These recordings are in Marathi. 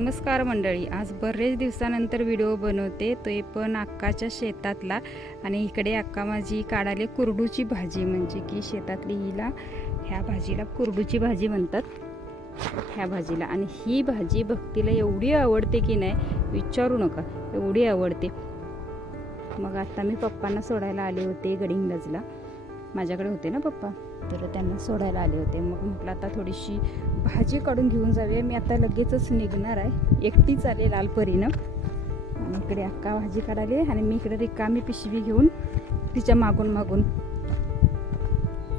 नमस्कार मंडळी. आज बरेच दिवसानंतर व्हिडिओ बनवते. तो पण अक्काच्या शेतातला आणि इकडे अक्का माझी काढाले कुरडूची भाजी म्हणजे की शेतातली हिला ह्या भाजीला कुरडूची भाजी म्हणतात. ह्या भाजीला. आणि ही भाजी भक्तीला एवढी आवडते की नाही विचारू नका. एवढी आवडते. मग आता मी पप्पांना सोडायला आले होते गडिंगलजला माझ्याकडे होते ना पप्पा? तर त्यांना सोडायला आले होते. मग म्हटलं आता थोडीशी भाजी काढून घेऊन जाऊया. मी आता लगेचच निघणार आहे. एकटीच आले लालपरीनं आणि इकडे अक्का भाजी काढाली आणि मी इकडे रिकामी पिशवी घेऊन तिच्या मागून मागून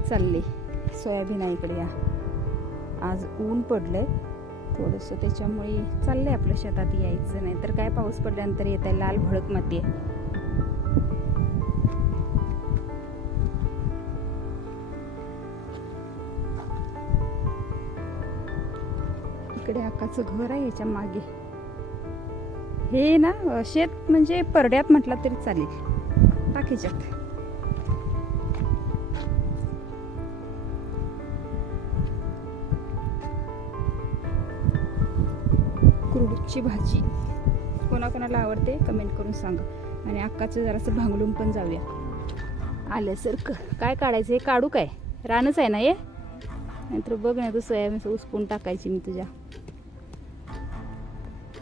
चालले. सोयाबीन आहे इकडे या. आज ऊन पडलंय. थोडंसं त्याच्यामुळे चाललंय आपल्या शेतात यायचं नाही. तर काय पाऊस पडल्यानंतर येत आहे लाल भडक माती आहे. इकडे अक्काचं घर आहे याच्या मागे. हे ना शेत म्हणजे परड्यात म्हटलं तरी चालेल. टाकीच्यात कुरडूची भाजी. कोणाकोणाला आवडते कमेंट करून सांगा. आणि अक्काचं जरासं भांगलून पण जाऊया. आल्यासारखं. काय काढायचं? हे काढू काय? रानच आहे ना हे? नाहीतर बघ ना तू सोयाबीन उसपून टाकायची मी तुझ्या.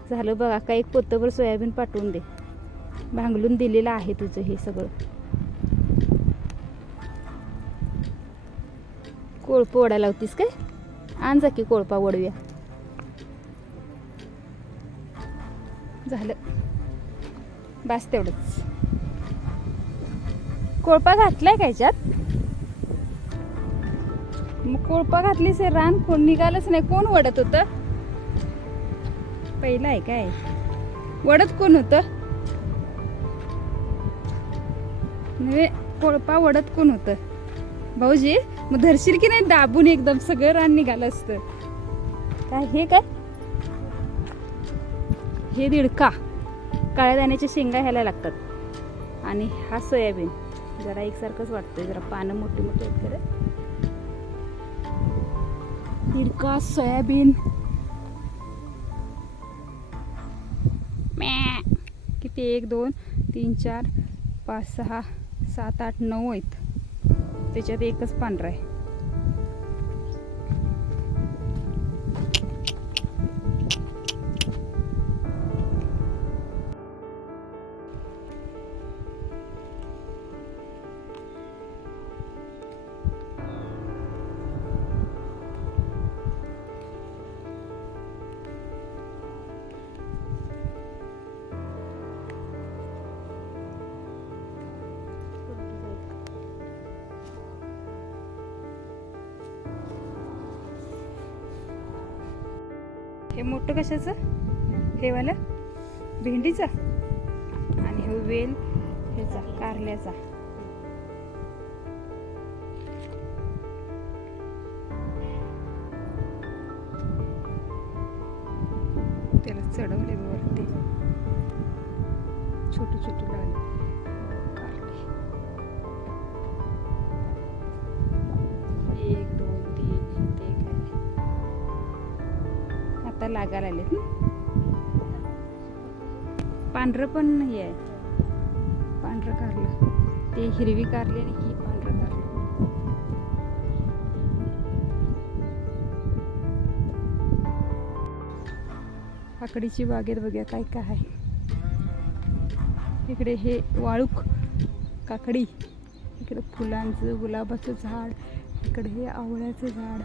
झालं बघा का एक पोतभर सोयाबीन पाठवून दे. भांगलून दिलेलं आहे तुझं हे सगळं. कोळपं ओढायला लावतीस काय? आण जा की कोळपा ओढूया झालं. बास तेवढंच. कोळपा घातलाय का ह्याच्यात? मग कोळपा घातलीस रान कोण निघालंच नाही. कोण ओढत होतं? पहिला आहे काय? वडत कोण होतं? नव्हे कोळपा वडत कोण होतं? भाऊजी मग धरशील की नाही दाबून एकदम सगळं रान निघालं असतं? काय हे काय? हे दिडका. काळ्या दाण्याच्या शेंगा ह्याला लागतात. आणि हा सोयाबीन. जरा एकसारखंच वाटतंय जरा पानं मोठी मोठी आहेत खरं. दिडका सोयाबीन. किती एक दोन तीन चार पाच सहा सात आठ नऊ आहेत. त्याच्यात एकच पांढरा आहे. हे मोठं कशाचं? हे वालं? भेंडीचं? आणि हे वेल ह्याचा कारल्याचा. त्याला चढवले वरती. छोटू छोटू लागले लागायला आले पांढरं पण हे आहे. पांढरं कारलं. ते हिरवी कारली आणि ही पांढरं कारलं. काकडीची बागेत बघूया काय काय आहे. इकडे हे वाळूक काकडी. इकडे फुलांचं गुलाबाचं झाड. इकडे हे आवळ्याचं झाड.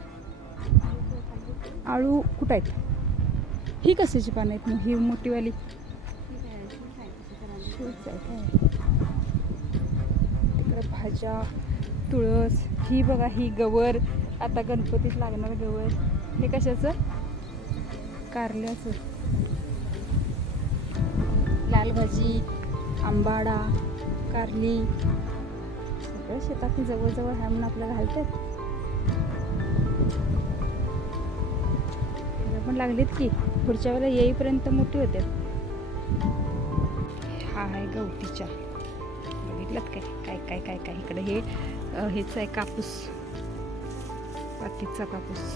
आळू कुठं आहेत? ही कशाची पानं आहेत मग? ही मोठीवाली? तिकडं भाज्या तुळस ही बघा ही गवर. आता गणपतीत लागणार गवर. हे कशाचं? कारल्याचं. लाल भाजी आंबाडा कारली. सगळं शेतात जवळजवळ ह्या म्हणून आपल्याला घालतात. पण लागलीत की पुढच्या वेळेला येईपर्यंत मोठी होते. हा आहे गवतीच्या. बघितलं काय? काय काय काय काय? इकडे हे हेच आहे कापूस. बाकीचा कापूस.